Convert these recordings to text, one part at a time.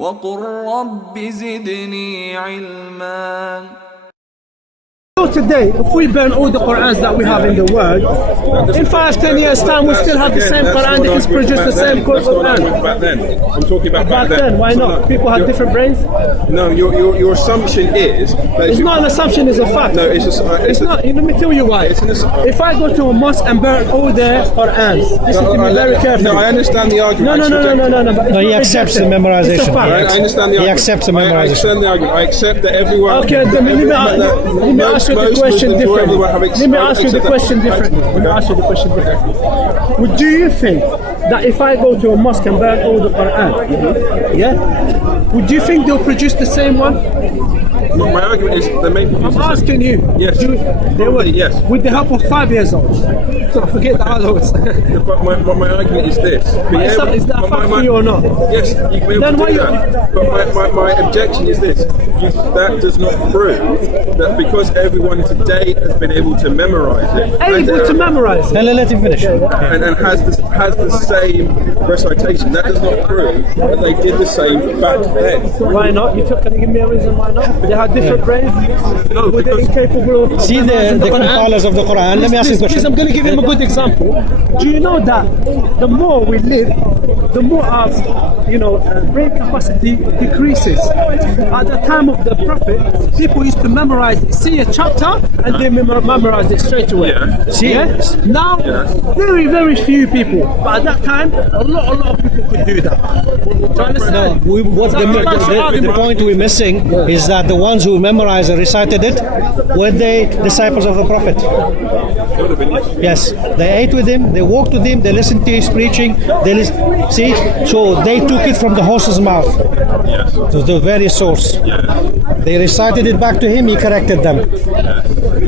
وقل رب زدني علما. So today, if we burn all the Qur'ans that we have in the world, in 5-10 years time we still have the same Qur'an that is produced the same Qur'an. Back then, I'm talking about Back then, why not? People have different brains. No, your assumption is that It's not an assumption, it's a fact. No, it's not. Let me tell you why. If I go to a mosque and burn all their Qur'ans, listen to me very carefully. No, I understand the argument. No, he accepts the memorization. I understand the argument. He accepts the memorization. I understand the argument. I accept that everyone. Okay, then let me ask you the question differently. Let me ask you the question differently. Do you think that if I go to a mosque and burn all the Qur'an, would you think they'll produce the same one? My argument is the main. I'm asking you. Yes. They would. Yes. With the help of 5 years olds. So forget the adults. But my argument is this. Is that a fact for you or not? Yes. You can be able to do that. But my objection is this. That does not prove that because everyone today has been able to memorize it. Able to memorize it. Let him finish. And has the same recitation. That does not prove that they did the same back then. Why not? Can you give me a reason why not? They had different brains. No, were they incapable of see the compilers of the Quran. Let me ask you a question. I'm going to give him a good example. Do you know that the more we live, the more our brain capacity decreases? At the time of the Prophet, people used to see a chapter and they memorize it straight away. Yeah. Now, very, very few people. But at that time, a lot of people could do that. Do you understand? The point we're missing is that the ones who memorized and recited it were the disciples of the Prophet. Yes, they ate with him, they walked with him, they listened to his preaching. So they took it from the horse's mouth to the very source. They recited it back to him, he corrected them.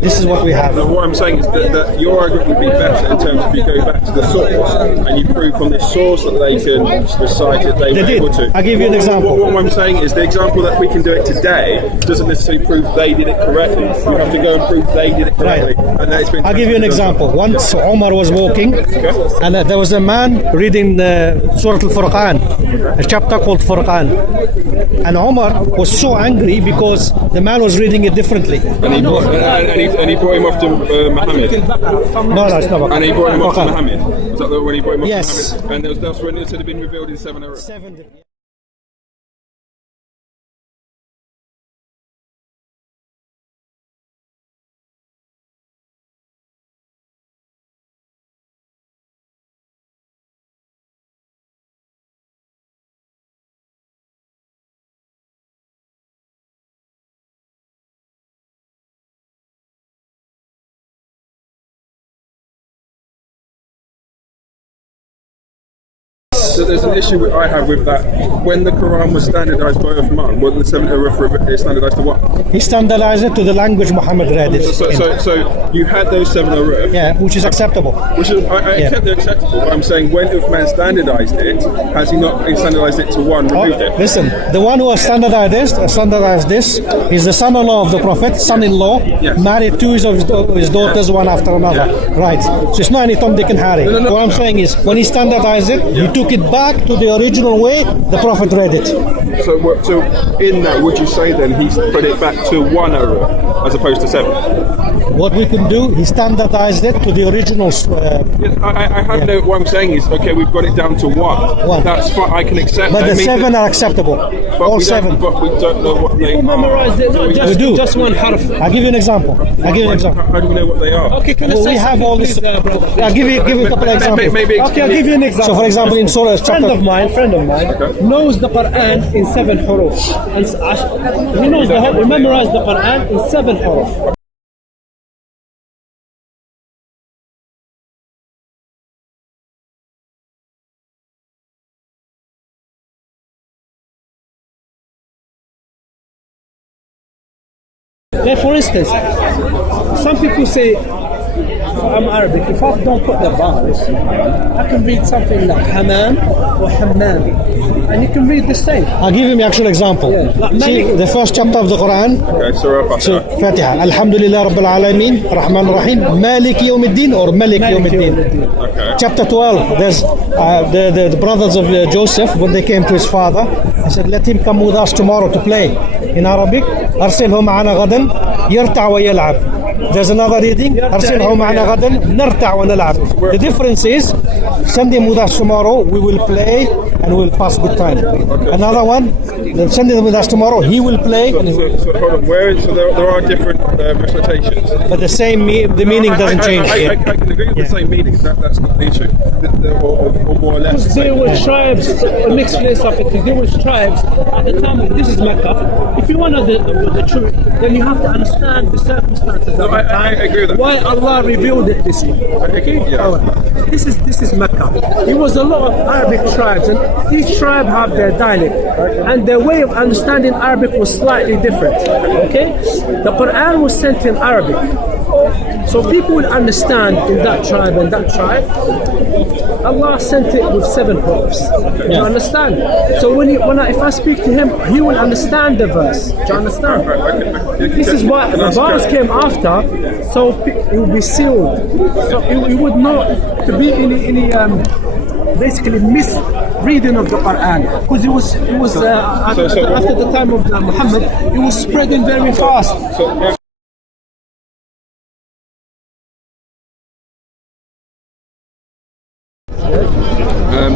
This is what we have. Now, what I'm saying is that your argument would be better in terms of you go back to the source and you prove from the source that they can recite it, they were able to. I'll give you an example. What I'm saying is the example that we can do it today doesn't necessarily prove they did it correctly. You have to go and prove they did it correctly. Right. And that's been I'll give you an example. Once Omar was walking and there was a man reading Surah Al-Furqan, a chapter called Furqan. And Omar was so angry because the man was reading it differently. And he brought him off to Muhammad. No, it's not. And he brought him off to Muhammad. Was that when he brought him off Yes. to Muhammad? And that's when it had been revealed in 7 Arab. So there's an issue I have with that. When the Quran was standardized by Uthman, wasn't the 7 Arab standardized to what? He standardized it to the language Muhammad read it. So you had those 7 Arab. Yeah, which is acceptable. Which is, I accept they're acceptable, but I'm saying when Uthman standardized it, has he not standardized it to one, removed it? Listen, the one who has standardized this is the son-in-law of the Prophet, son-in-law, married two of his daughters, one after another. Right. So it's not any Tom, Dick and Harry. What I'm saying is, when he standardized it, he took it back to the original way the Prophet read it. So in that, would you say then he's put it back to 1 Arab as opposed to 7? What we can do, he standardized it to the original. What I'm saying is, okay, we've got it down to 1. That's fine, I can accept but that. the 7 are acceptable. All 7. But we don't know what they are. Memorize it, not just one harf. I'll give you an example. How do we know what they are? Okay, we have all this. I'll give you a couple of examples. Maybe okay, I'll give you an example. So, for example, in Surah, friend of mine knows the Quran in 7 huruf. He memorized the Quran in 7 huruf. Like for instance, some people say I'm Arabic, if I don't put the vowels, I can read something like Hammam or Hammam, and you can read the same. I'll give him the actual example. Yeah. Like See, many- the first chapter of the Quran. Okay, Surah So, Fatiha. Fatiha. Alhamdulillah Rabbil Alameen, Rahman Rahim, Malik Yawmiddin or Malik Yawmiddin. Okay. Chapter 12, there's the brothers of Joseph, when they came to his father, he said, let him come with us tomorrow to play. In Arabic, أرسله معنا غدا يرتع ويلعب. There's another reading, أرسله معنا غدا نرتع ونلعب. The difference is, send him with us tomorrow, we will play and we'll pass good time. Another one, send him with us tomorrow, he will play, and he will, So hold on, so there are different recitations. but the meaning doesn't change. I can agree with the same meaning. That's not the issue, or more or less. To deal with tribes, a mixed place of it, to deal with tribes at the time, this is Mecca. If you want to know the truth, then you have to understand the circumstances of the I time. agree with that. Why Allah revealed it this way. Okay? Yeah. Alright. This is Mecca. It was a lot of Arabic tribes, and each tribe have their dialect, and their way of understanding Arabic was slightly different. Okay? The Quran was sent in Arabic. So people will understand in that tribe and that tribe. Allah sent it with 7 prophets. Do you understand? So if I speak to him, he will understand the verse. Do you understand? This is why the verse came after, so it will be sealed. So it would not to be any basically misreading of the Quran, because it was after the time of Muhammad, it was spreading very fast.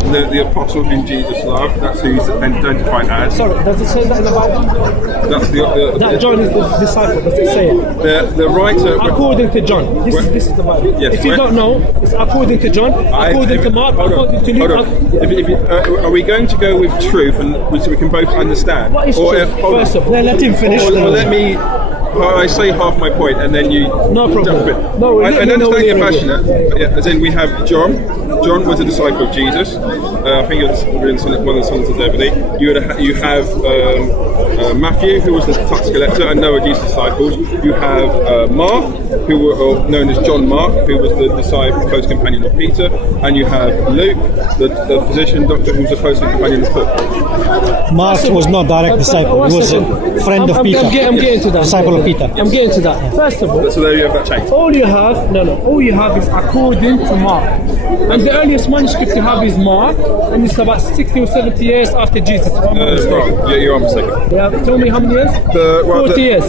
The apostle whom Jesus loved, that's who he's identified as. Sorry, does it say that in the Bible? That's That John is the disciple, does it say it? the writer. According to John. This is the Bible. Yes, if you don't know, it's according to John, according to Mark, according to Luke. Are we going to go with truth and so we can both understand? What is truth? First of all, Let him finish. Let me. I say half my point and then you. No problem. jump in. No, I let me know understand you're when passionate. But yeah, as in we have John. John was a disciple of Jesus. I think you're one of the sons of Zebedee. You have Matthew, who was the tax collector and Noah, Jesus' disciples. You have Mark, who were known as John Mark, who was the disciple, close companion of Peter, and you have Luke, the physician doctor, who was a close companion of Paul. Mark was not direct disciple, he was a friend of Peter. I'm getting to that. Disciple of Peter. I'm getting to that. First of all, So there you have that change. all you have is according to Mark. And the earliest manuscript you have is Mark, and it's about 60 or 70 years after Jesus. If I'm not mistaken. Wrong. You're mistaken. Yeah, tell me how many years? 40 years.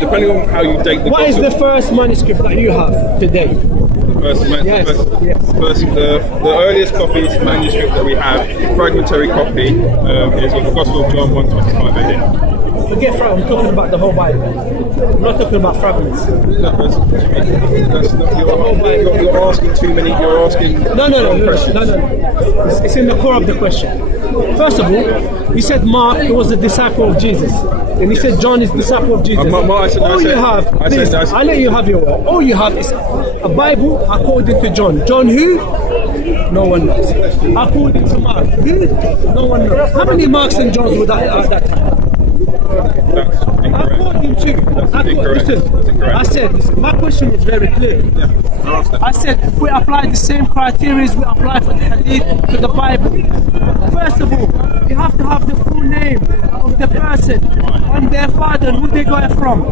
Depending on how you date the What is gospel, the first manuscript that you have today? Yes. the earliest copies manuscript that we have, fragmentary copy, is of the Gospel of John 1:25 AD. Forget fragments, I'm talking about the whole Bible. I'm not talking about fragments. No, that's not, you're asking too many. You're asking. No. It's in the core of the question. First of all, you said Mark was a disciple of Jesus. And he said John is disciple of Jesus. All you have, please, I'll let you have your word. All you have is a Bible according to John. John who? No one knows. According to Mark. Who? No one knows. How many Marks and Johns were that at that time? That's incorrect. According to, incorrect. listen, That's incorrect. I said, listen, my question was very clear. I said, if we apply the same criteria we apply for the hadith to the Bible, first of all, you have to have the full name of the person and their father and who they got it from.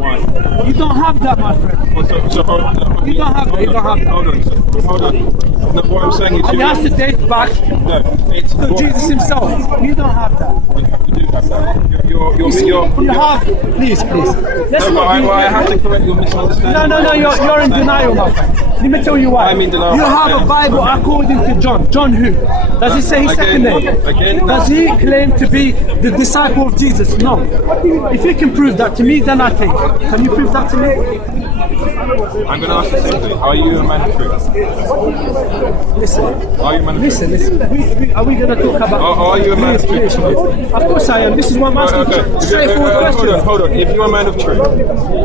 You don't have that, my friend. So hold on. You don't have that. You don't have that. Hold on. No, what I'm saying is And it has to date back to Jesus himself. You don't have that. You do have that. You have. Please. Let's No, not be. I have to correct your misunderstanding. No, you're in denial, my friend. Let me tell you why. I'm in denial. You have a Bible according to John. John who? Does he say his second name? Does he claim to be the disciple of Jesus? No. If you can prove that to me, then I take it. Can you prove that to me? I'm going to ask you simply, are you a man of truth? Listen. Are you a man of truth? Listen. Are we going to talk about... Are you a man of truth? Of course I am. This is what I'm asking. Okay. Straightforward questions. Hold on. If you're a man of truth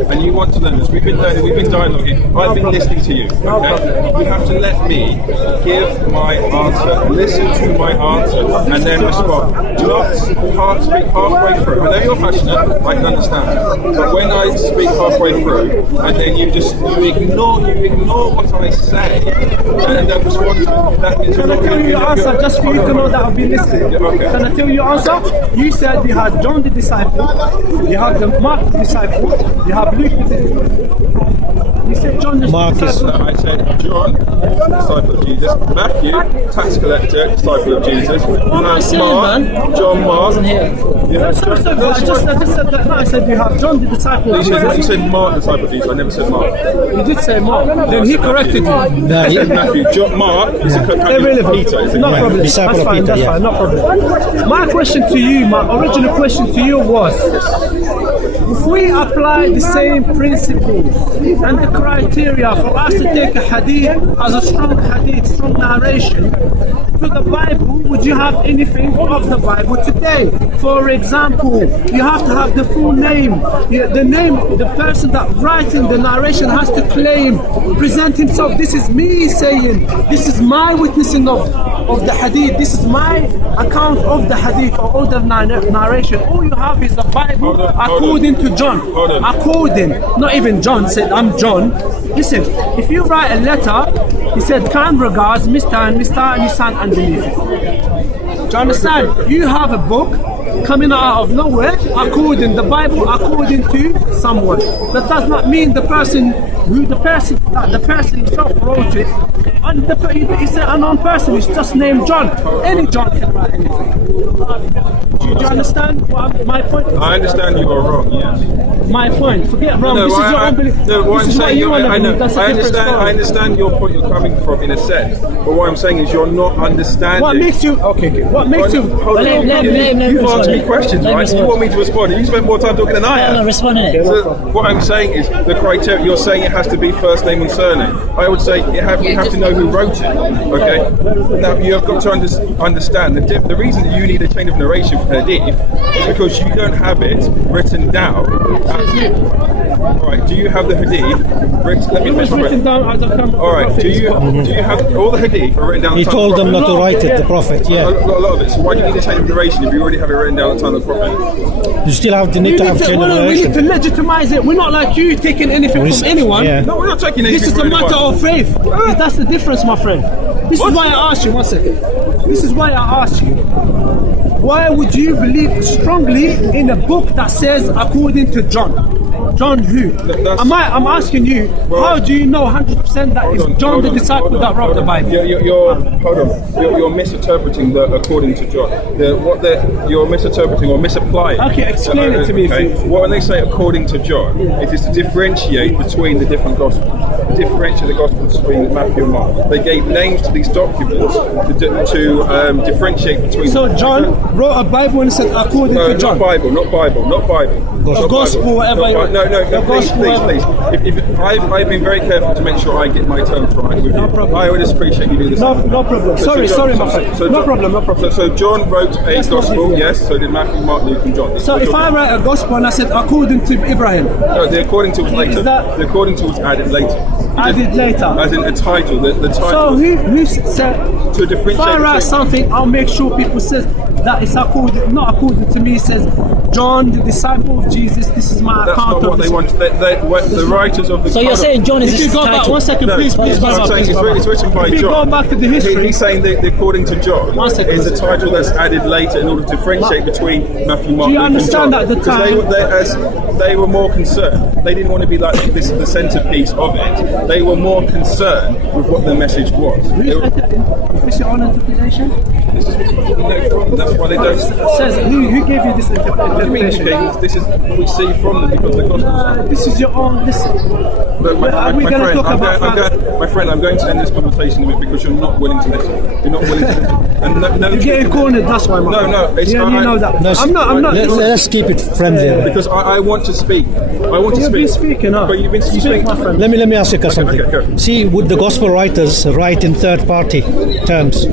and you want to learn this, we've been dialoguing. I've been listening to you. Okay. You have to let me give my answer, listen to my answer, and then respond. Do not speak halfway through. I know you're passionate. I can understand. But when I speak halfway through and then you ignore what I say, and don't respond to it. That means Can I tell you your answer just for you to know that I've been listening? Okay. Can I tell you your answer? You said you had John the disciple, you had the Mark the disciple, you have Luke the disciple. You said John the Marcus. disciple. I said John, disciple of Jesus. Matthew, tax collector, disciple of Jesus. I saying, man? John Mark. Yeah, So, I just said that. No, I said you have John the disciple. you said Mark, disciple of Jesus. I never said Mark. You did say Mark. Then he corrected you. No, I said Matthew. John Mark is a Irrelevant. Peter. Is No problem. Disciple That's of fine. Peter, That's yeah. fine. No problem. My question to you, my original question to you was: if we apply the same principles and the criteria for us to take a hadith as a strong hadith, strong narration to the Bible, would you have anything of the Bible today? For example, you have to have the full name. The name, the person that writing the narration has to claim, present himself. This is me saying, this is my witnessing of the hadith. This is my account of the hadith or of the narration. All you have is the Bible Hold on. according to John. Hold on. According, not even John said, I'm John. Listen, if you write a letter, he said, kind regards, Mr. and you sign underneath it. Do you understand? You have a book coming out of nowhere, according the Bible, according to someone. That does not mean the person himself wrote it. And it's an unknown person. It's just named John. Any John can write anything. Do you understand my point? I understand you are wrong. Yes. My point. Forget wrong. This is your unbelief. No, what I'm This is what saying, you want to I know, believe. That's a different story. I understand your point. You're coming from in a sense, but what I'm saying is you're not understanding. What makes you okay? What makes you? Hold on. Let him You've respond. asked me questions, Let him right? You respond. want me to respond. You spent more time talking than I I'm not have. responding it. So what I'm saying is the criteria. You're saying it has to be first name and surname. I would say you have to know who wrote it. Okay. Now you have got to understand the reason that you need a chain of narration for hadith is because you don't have it written down. Alright, do you have the hadith written? Let me It was finish my written question. down as a come. Alright, do you have all the hadith are written down? He at the time of told them the not to write it, the Prophet, Prophet? yeah. A lot of it. So why do you need a chain of narration if you already have it written down at the time of the Prophet? You still need to have chain of We need to narration. legitimize it. We're not like you taking anything from anyone. Yeah. No, we're not taking anything This is from a matter anyone. of faith. That's the difference, my friend. This is why I asked you. One second. This is why I asked you. Why would you believe strongly in a book that says according to John? John who? I'm asking you, how do you know 100% that it's John the disciple that wrote the Bible? You're misinterpreting the according to John. You're misinterpreting or misapplying. Okay, explain it to me, Okay. please. When they say according to John, it is to differentiate between the different gospels. Differentiate the gospels between Matthew and Mark. They gave names to these documents to differentiate between. So John wrote a Bible and said according No, to John. not Bible. The gospel, whatever you want. No, The please. gospel, If I've been very careful to make sure I get my terms right with you. problem. I would just appreciate you do this. No problem. Sorry, my friend. No problem. So John wrote a That's not gospel, easy. yes. So did Matthew, Mark, Luke, and John. So if I write a gospel and I said according to Ibrahim, No, the according to was later. Is that- The according to was added later. added later. As in a title. The title. So who said? To differentiate If I write between- something, I'll make sure people says that it's not according to me. It says John, the disciple of Jesus. This is my That's account not of what they this. want. The writers of the. So you're saying John is If you just go the back title? 1 second, No, please go I'm back. saying it's written by If you John. go back to the history, He's saying that according to John, 1 second. is a title that's added later in order to differentiate between Matthew, Mark, Do you Luke, understand and John. at the Because they were more concerned. They didn't want to be like this, the centerpiece of it. They were more concerned with what the message was. They were- Who's your own interpretation? This is that's why they don't. Says who gave you this What do you mean? interpretation? This is what we see from them because the gospel. This is your own. Listen. Look, my Are we friend, gonna talk about my friend, I'm going to end this conversation a bit because you're not willing to listen. You're not willing to listen. And no, You're getting cornered. That's why. My friend. No, it's you know that. No, I'm not. Let's keep it friendly. because I want to speak. I want to You've speak. been speaking, huh? But you've been Speak, speaking. my friend. Let me ask you something. okay, go. See, would the gospel writers write in third party terms?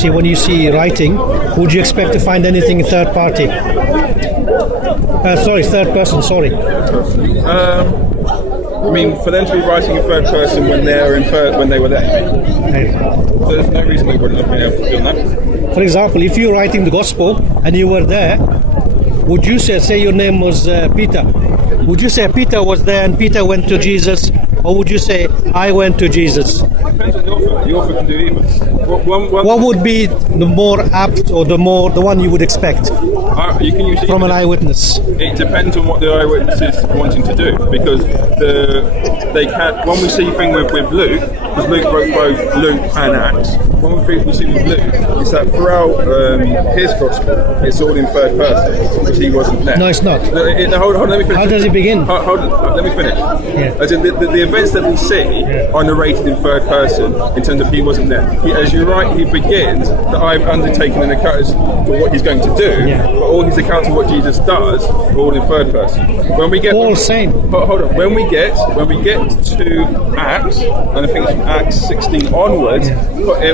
See, when you see writing, would you expect to find anything in third party? Third person. Sorry. I mean, for them to be writing in third person when they were there, there's no reason they wouldn't have been able to do that. For example, if you're writing the gospel and you were there, would you say your name was Peter? would you say Peter was there and Peter went to Jesus, or would you say I went to Jesus? Depends on the author. The author can do either. What would be the more apt, or the one you would expect You can use from an eyewitness? It depends on what the eyewitness is wanting to do, because they can't. When we see thing with Luke, because Luke wrote both Luke and Acts. One thing we see with Luke is that throughout his gospel, it's all in third person, because he wasn't there. No, it's not. Hold on, let me finish. How does it begin? Hold on, let me finish. Yeah. As in, the events that we see are narrated in third person in terms of he wasn't there. As you're right, he begins that I've undertaken an account for what he's going to do, but all his accounts of what Jesus does are all in third person. When we get all same. Hold on. When we get to Acts, and I think it's from Acts 16 onwards,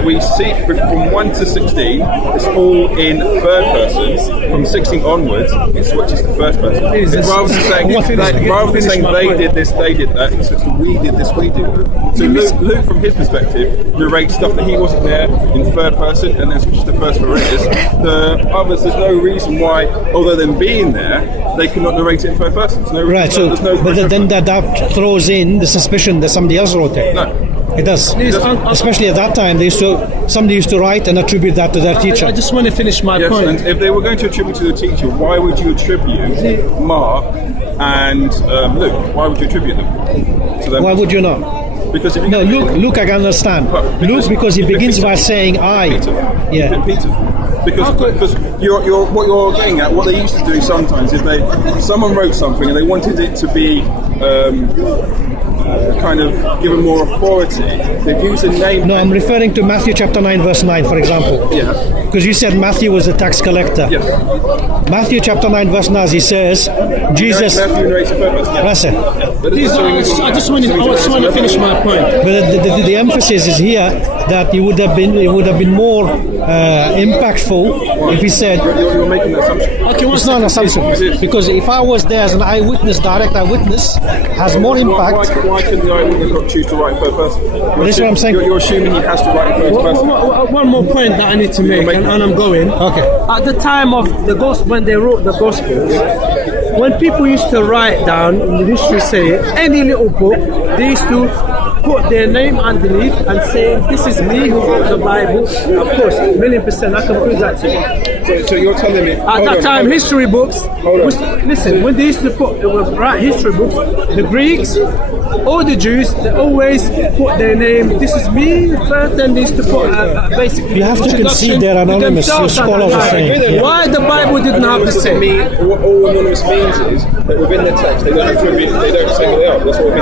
we see from 1 to 16, it's all in third person. From 16 onwards, it switches to first person. Rather than saying they did this, they did that, it's just we did this, we did that. So Luke, from his perspective, narrates stuff that he wasn't there in third person, and then switches to first for his. The others, there's no reason why, although them being there, they cannot narrate it in third person. There's no reason, Right, so but then that throws in the suspicion that somebody else wrote it. No. It does. Especially at that time, somebody used to write and attribute that to their teacher. I just want to finish my point. And if they were going to attribute to the teacher, why would you attribute Mark and Luke? Why would you attribute them to them? Why would you not? Because if you No, Luke I can understand. Luke, because he begins by saying I. Peter. Yeah. Peter. Because you're what you're getting at, what they used to do sometimes is someone wrote something and they wanted it to be kind of given more authority. They'd use a name. No, I'm referring to Matthew chapter 9 verse 9, for example. Yeah. Because you said Matthew was a tax collector. Yes. Matthew chapter 9 verse 9, he says, Jesus... Matthew narrates a purpose. Yeah. That's it. I just want to finish my point. But the emphasis is here that it would have been more impactful if he said... You're making an assumption. Okay, it's not an assumption. Because if I was there as an eyewitness, direct eyewitness, has more impact... Why can the eyewitness not choose to write in third person? That's what I'm saying. You're assuming he has to write in first person. One more point that I need to make, and I'm going. Okay. At the time of the gospel, when they wrote the Gospels, when people used to write down, in the history say, any little book, they used to put their name underneath and say, this is me who wrote the Bible. Of course, 1,000,000%, I can prove that to you. So you're telling me... At that time, history books, listen, when they used to write history books, the Greeks or the Jews, they always put their name, this is me first, then they used to put basically... You have to concede they're anonymous, your scholars are saying. Why the Bible didn't have the same? What all anonymous means is that within the text, they don't say who they are. That's what it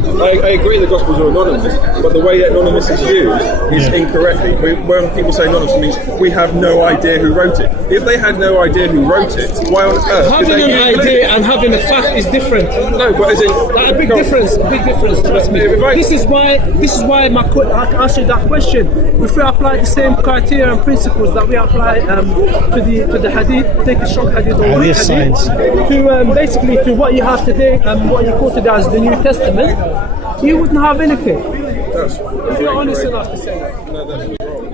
means. I agree the Gospels are anonymous, but the way that anonymous is used is incorrectly. When people say anonymous, it means we have no idea who wrote it. If they had no idea who wrote it, why on earth? Having an idea and having a fact is different. No, but as in a big difference. Trust me. This is why I asked you that question. If we apply the same criteria and principles that we apply to the hadith, take a strong hadith or weak hadith, to basically to what you have today and what you call today as the New Testament, you wouldn't have anything. If you're honest enough to say that. No, that's wrong.